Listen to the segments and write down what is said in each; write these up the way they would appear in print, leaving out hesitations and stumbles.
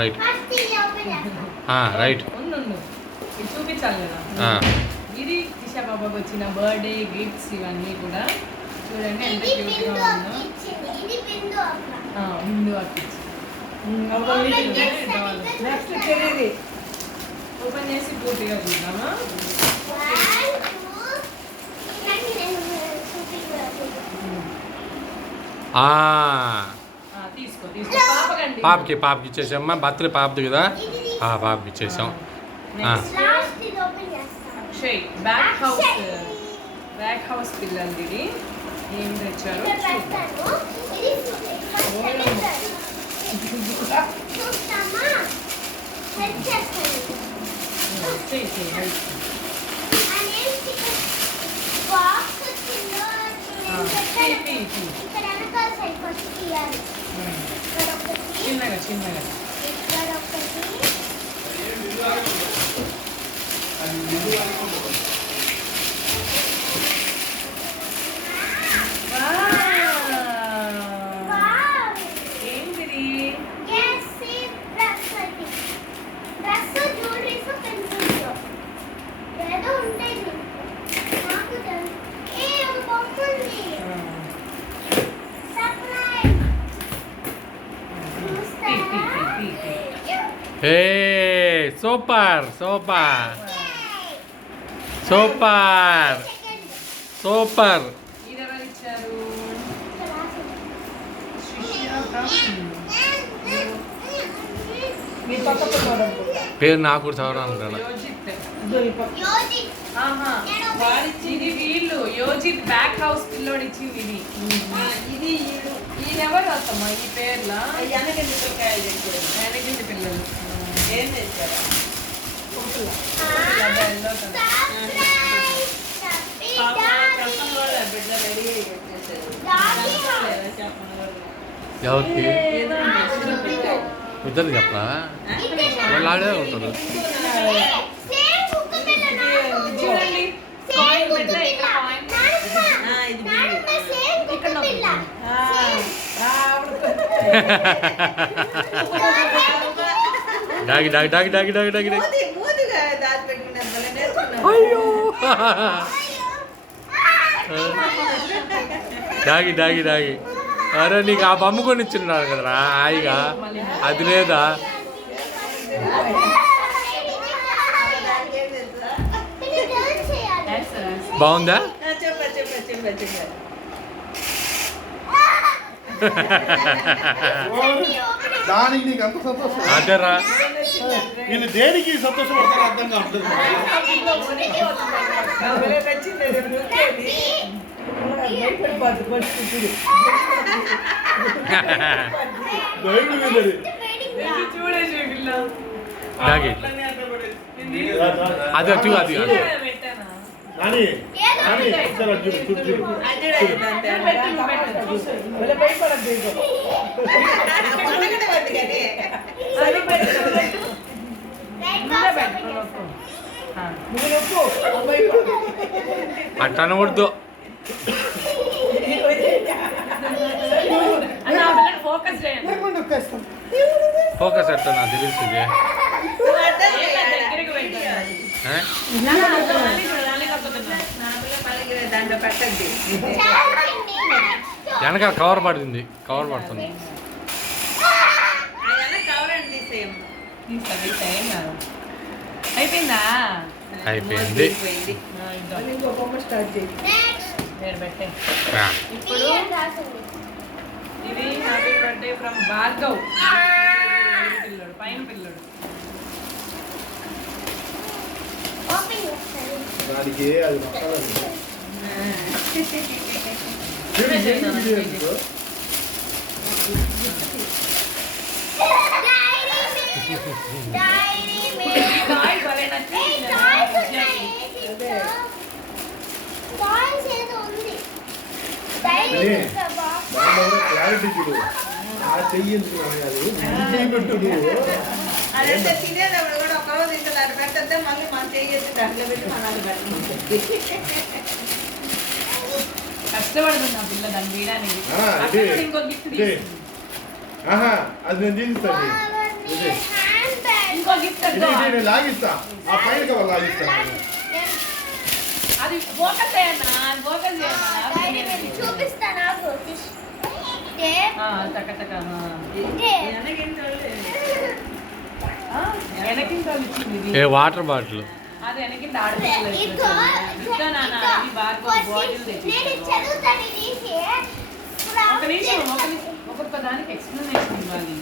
Right right ఇది చూపించాలి కదా. ఇది దిశా బాబాకి వచ్చిన బర్త్డే గిఫ్ట్స్ ఇవన్నీ కూడా చూడండి ఎంత క్యూట్గా ఉందో. బిందు అక్కిచ్చి ఓపెన్ చేసి పూర్తిగా చూద్దామా. తీసుకో తీసుకో పాపకి ఇచ్చేసామ్మా. బర్త్డే పాపది కదా, పాపకి ఇచ్చేసాం. అక్షయ్ బ్యాక్ హౌస్ పిల్లలది. ఇది ఏం తెచ్చారు చిన్నగా చిన్నగా. Super super super super. పేరు నాకు కూడా చదవడానికి ఇది వీళ్ళు యోజిత్ బ్యాక్ హౌస్ పిల్లోడు ఇచ్చింది. ఇది ఈయనెవరు వస్తామా ఈ పేర్లా వెనకింది పిల్లలు ఏం తెచ్చారా. ఎవరికి ఇద్దరు చెప్పరా, వాళ్ళు ఆడే ఉంటారు. డాగి డాగి డాగి డాగి డాగి డాగి డాగి డాగి డాగి. అరే నీకు ఆ బొమ్మ కొని ఇచ్చిన్నారు కదరా హాయిగా, అది లేదా? బాగుందా? దానికి నీకు అంత సంతోషం అదేరా, వీళ్ళు దేనికి సంతోషపడతారు అర్థం కావట్లేదు. అది అది అది నాని నాని చూడు చూడు చూడు అట్ట అనకూడదు. ఫోకస్ ఎట్లా నాకు తెలుస్తుంది. వెనకాల కవర్ పడుతుంది, కవర్ పడుతుంది. అయిపోయిందా? అయిపోయింది. ఇప్పుడు ఇది హ్యాపీ బర్త్డే ఫ్రమ్ భార్గవ్ పిల్లడు, పైన పిల్లడు. దానికి అది క్లారిటీ చూడు, ఆ చెయ్యి పెట్టు నువ్వు. అదంటే తినేటప్పుడు కూడా ఒకరోజు ఇంత దాన్ని పెట్టద్దే, మళ్ళీ మన చెయ్యి దాంట్లో పెట్టి మనల్ని పెట్టండి. కష్టపడుతుంది ఆ పిల్ల దాన్ని తీయడానికి. ఇంకో గిఫ్ట్ అది నేను తీస్తాను. ఇది ఇంకో గిఫ్ట్ ఇది నేను లాగిస్తా ఆ పైన కవర్ లాగిస్తా అది ఫోకస్ చేయన్నా అది ఫోకస్ చూపిస్తా నాకు టక అంటే వెనకింటోళ్ళు ఇచ్చింది ఏ వాటర్ బాటిల్ అది వెనకింట ఆడపిల్లలు ఇదిగో, ఇస్తా నాన్న ఇది బాగా బాటిల్ తెచ్చి నేను చదువుతాను ఇది ఒక నిమిషం ఒక్కొక్క దానికి ఎక్స్ప్లెనేషన్ ఇవ్వాలి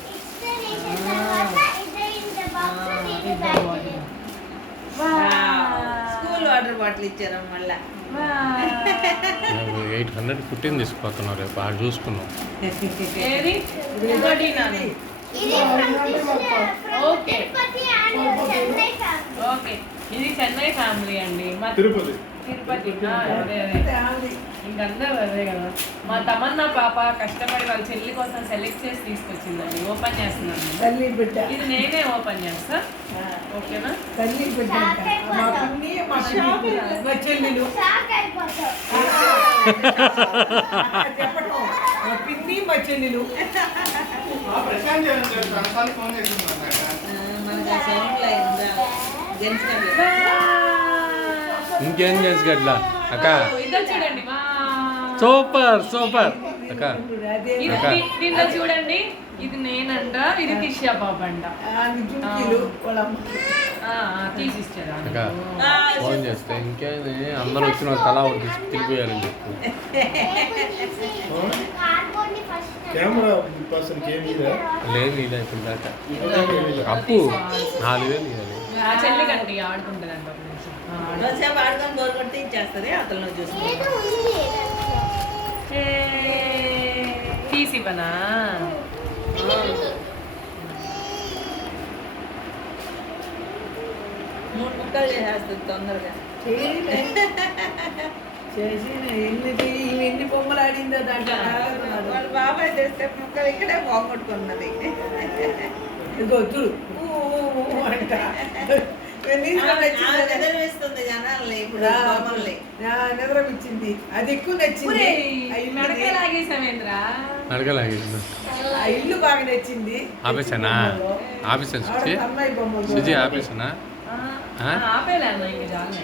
స్కూల్ వాటర్ బాటిల్ ఇచ్చారు మళ్ళా 800 పుట్టింది తీసుకుపోతున్నారు రేపు ఆడు చూసుకున్నాం. ఏది ఇంకోటి నాన్న ఓకే ఓకే ఇది చెన్నై ఫ్యామిలీ అండి మా తిరుపతి తిరుపతి అదే ఇంకందరూ అదే కదా మా తమన్నా పాప కష్టపడి వాళ్ళ చెల్లి కోసం సెలెక్ట్ చేసి తీసుకొచ్చిందండి ఓపెన్ చేస్తున్నాను తల్లి బిడ్డ ఇది నేనే ఓపెన్ చేస్తా ఓకేనా తల్లి బిడ్డ మా పిన్ని మా చెల్లెలు చెప్పటం మా పిన్ని మా చెల్లెలు ఇంకేం చేసి గట్లా అక్క ఇదో చూడండి వా సూపర్ సూపర్ అక్క ఇది అక్క. దీంట్లో చూడండి ఇది నేనంట ఇది టిష్యా పాప అంట జుంకీలు వాళ్ళ తీసిచ్చారా అక్క ఫోన్ చేస్తే ఇంకేంది అందరూ వచ్చిన వాళ్ళు తలా ఒకటి తిరిగిపోయారని చెప్పు. కెమెరా పర్సన్కి ఏమి లేదు ఇలా ఇప్పుడు దాకా అప్పు 4000 ఇవ్వాలి. ఆ చెల్లి కంటే ఆడుకుంటుందంట ఒక నిమిషం. రోజుసేపు ఆడుకొని బోర్ కొట్టి ఇచ్చేస్తుంది అతను చూసి తీసి పనా మూడు ముక్కలు చేసేస్తుంది తొందరగా చేసి ఎన్ని బొమ్మలు ఆడిందో దాంట్లో వాళ్ళ బాబాయ్ తెస్తే ముక్కలు ఇక్కడే పోగొట్టుకున్నది ఇదిగో చూడు అంట నిద్రపిస్తుంది జనాల్ని ఇప్పుడు బొమ్మల్ని నిద్రపిచ్చింది అది ఎక్కువ నచ్చింది మెడకే లాగేసామేంద్రా అడగలాగేసింది ఆ ఇల్లు బాగా నచ్చింది ఆపేసానా ఆపేసాను ఆవిడ సుజి అమ్మాయి బొమ్మలు సుజి ఆపేసానా ఆపేలే అన్న ఇంకా చాలే